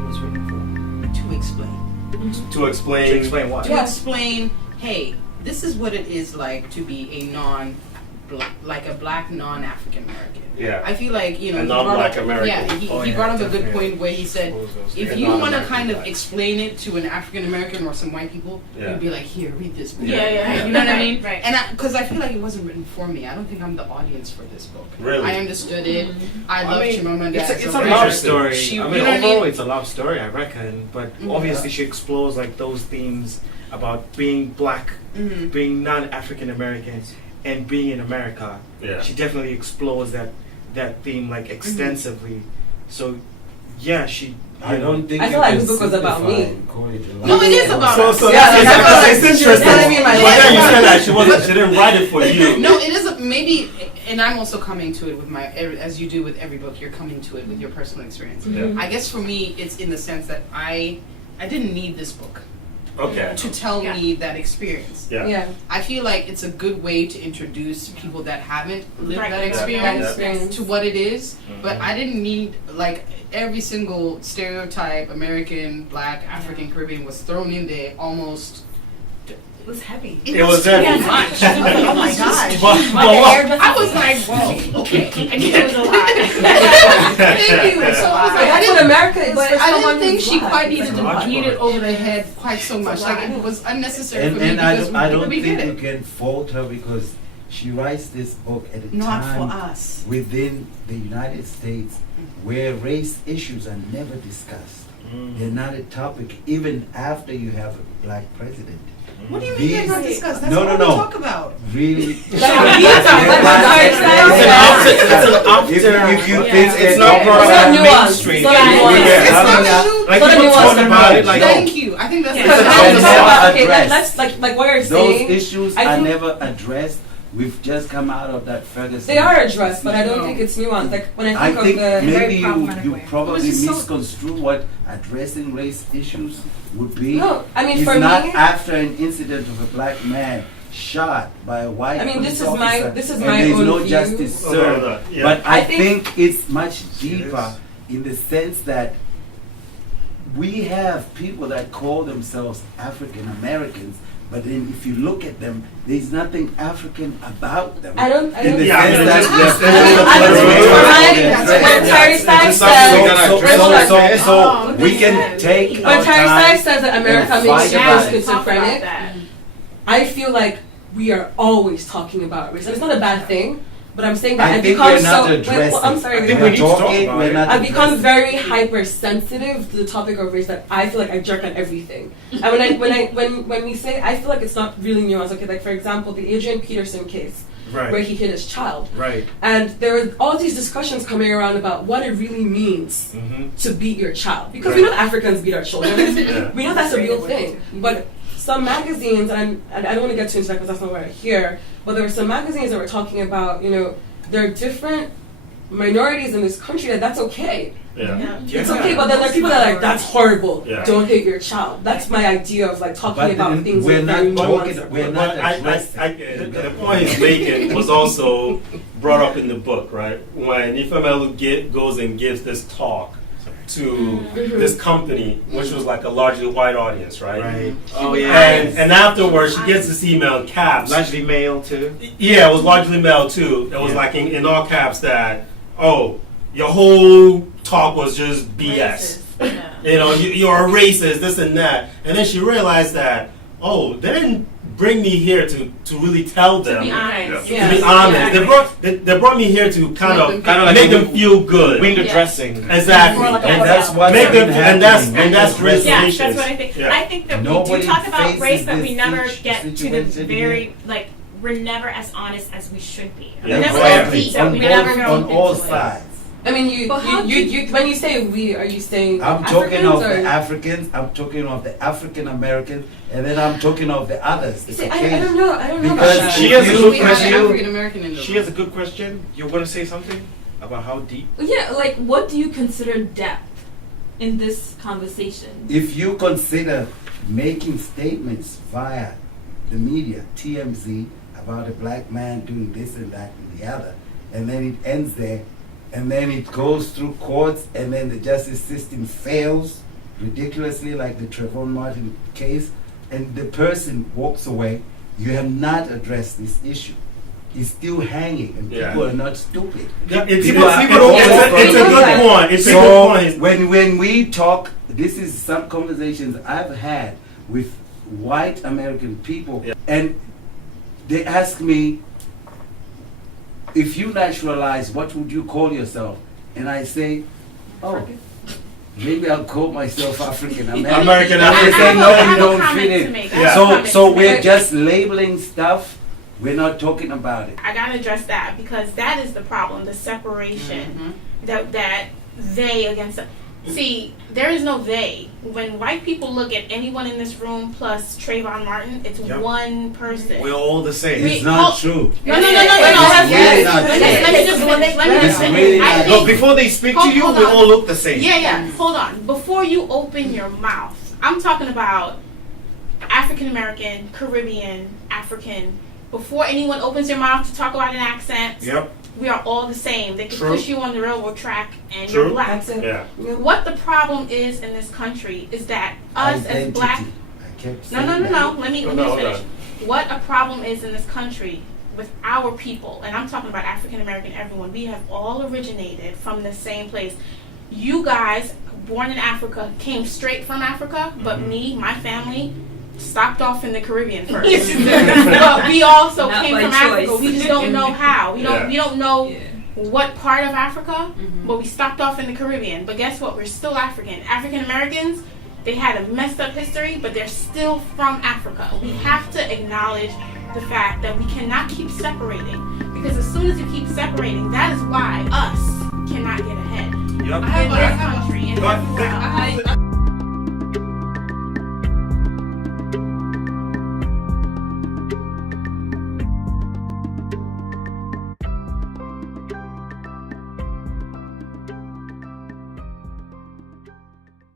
was written for? To explain. To explain what? To explain, hey, this is what it is like to be a like a black non-African American. Yeah. I feel like, you know, A non-black American. Yeah, he brought up a good point where he said, if you want to kind of explain it to an African American or some white people, you'd be like, here, read this book. Yeah. You know what I mean? Right. And because I feel like it wasn't written for me. I don't think I'm the audience for this book. Really? I understood it. I love Chimamanda. It's a writer. love story. She, I you mean, know what I overall, mean? it's a love story, I reckon. But obviously, she explores like those themes about being black, being non-African American, and being in America. Yeah. She definitely explores that theme like extensively. So, yeah, she. I don't think I feel like the book was about me. No, it is about us. So Yeah, it's interesting. But then you said that she didn't write it for you. No, it is maybe, and I'm also coming to it with as you do with every book, you're coming to it with your personal experience. Yeah. I guess for me, it's in the sense that I didn't need this book to tell me that experience. Yeah. I feel like it's a good way to introduce people that haven't lived Right. that experience to what it is. But I didn't need, like, every single stereotype, American, black, African, Caribbean was thrown in there almost. It was heavy. It was heavy. too much. I was like, oh my gosh. I was like, whoa, okay. It was a lot. Thank you. So I was like, That's what America is. but for I someone didn't think who's she black. quite needed It's a to lot. beat it over the head quite so much. Like, it was unnecessary for me And because I don't we think get you it. can fault her because she writes this book at a Not time for us. within the United States where race issues are never discussed. They're not a topic even after you have a black president. What do you mean they're not discussed? That's No, all no, we no. talk about. Really? If you think It's not brought It's not up nuanced. mainstream. It's not nuanced. It's not new. Like But people it talk wasn't about it like, Thank you. I think that's Yeah. Because It's when you never talk about, okay, addressed. let's like what you're Those saying. issues I are think- never addressed. We've just come out of that Ferguson. They are addressed, but I don't think it's nuanced. Like when I I think think of the maybe you problematic way. probably It was just so- misconstrue what addressing race issues would be. No, I mean, It's for not me- after an incident of a black man shot by a white I mean, police this is my- officer this is and my there's own no view. justice Oh, served. no, yeah. But I I think- think it's much deeper in the sense that we have people that call themselves African Americans, but then if you look at them, there's nothing African about them. I don't. In the Yeah, I sense mean, that it's- they're When Terry Stiles so, says, so we can take our when Terry time. Stiles says that America and makes you fight about it. schizophrenic, I feel like we are always talking about race. And it's not a bad thing, but I'm saying that I I've think become we're not so. addressing. I'm sorry. I think We're we need to talk talking, about we're it. not I've become addressing. very hypersensitive to the topic of race that I feel like I jerk on everything. And when we say, I feel like it's not really nuanced. Okay, like for example, the Adrian Peterson case, where right, he hit his child. right. And there were all these discussions coming around about what it really means to beat your child. Because we know Africans beat our children. We know that's a real thing. But some magazines, and I don't want to get too into that because that's not what I hear, but there were some magazines that were talking about, you know, there are different minorities in this country that's okay. Yeah. It's okay, but then there are people that are like, that's horrible. Yeah. Don't hate your child. That's my idea of like talking But about then things we're with not very talking. nuanced. We're not But addressing. the point he's making was also brought up in the book, right? When Ifemelu goes and gives this talk to this company, which was like a largely white audience, right? Right. Oh yeah. And afterwards, she gets this email in caps. Largely male too. Yeah, it was largely male too. It was like in all caps that, oh, your whole talk was just BS. You know, you're a racist, this and that. And then she realized that, oh, they didn't bring me here to really tell them. To be honest. To be honest. They brought me here to kind of like make a them feel good. window dressing. Exactly. More like a And that's what Make them, and that's happening. race Yeah, relations. that's what I think. Yeah. I think that we Nobody do talk about faces race, but this we never each get to the situation very, here. like, we're never as honest as we should be. Yeah. We never Exactly. go deep. On We both- never go on all into it. sides. I mean, you when you say we, are you saying I'm talking Africans of or? the Africans, I'm talking of the African Americans, and then I'm talking of the others. The See, I Caucasians. don't know. I don't know Because about that. she has a you- good We have question. African American in the She has a good question. You're going to say something about how deep? Yeah, like what do you consider depth in this conversation? If you consider making statements via the media, TMZ, about a black man doing this and that and the other, and then it ends there, and then it goes through courts, and then the justice system fails ridiculously, like the Trayvon Martin case, and the person walks away. You have not addressed this issue. It's still hanging, and Yeah. people are not stupid. Yeah, it's a People are good all point. It's a so good point. when we talk, this is some conversations I've had with white American people, Yeah. and they ask me, if you naturalize, what would you call yourself? And I say, oh, maybe I'll call myself African American. American They say, African. no, I you have a don't comment fit to in. make. Yeah. So we're just labeling stuff. We're not talking about it. I gotta address that because that is the problem, the separation that they against the, see, there is no they. When white people look at anyone in this room plus Trayvon Martin, it's Yep. one person. We're all the same. It's not true. No. It's really not Let true. me just It's finish. really I not No, think, before they speak to Hold- you, hold we on. all look the same. yeah. Hold on. Before you open your mouth, I'm talking about African American, Caribbean, African. Before anyone opens their mouth to talk about an accent, Yep. we are all the same. They can True. push you on the railroad track and True. you're black. That's it. Yeah. Yeah. What the problem is in this country is that us as black. Identity. I kept No. saying that. Let me No, just hold finish. on. What a problem is in this country with our people, and I'm talking about African American, everyone. We have all originated from the same place. You guys, born in Africa, came straight from Africa, but me, my family, stopped off in the Caribbean first. But we also Not came by from Africa. choice. We just don't know how. Yeah. We don't know Yeah. what part of Africa, but we stopped off in the Caribbean. But guess what? We're still African. African Americans, they had a messed up history, but they're still from Africa. We have to acknowledge the fact that we cannot keep separating. Because as soon as you keep separating, that is why us cannot get ahead Yep. in this country and But- everywhere else. I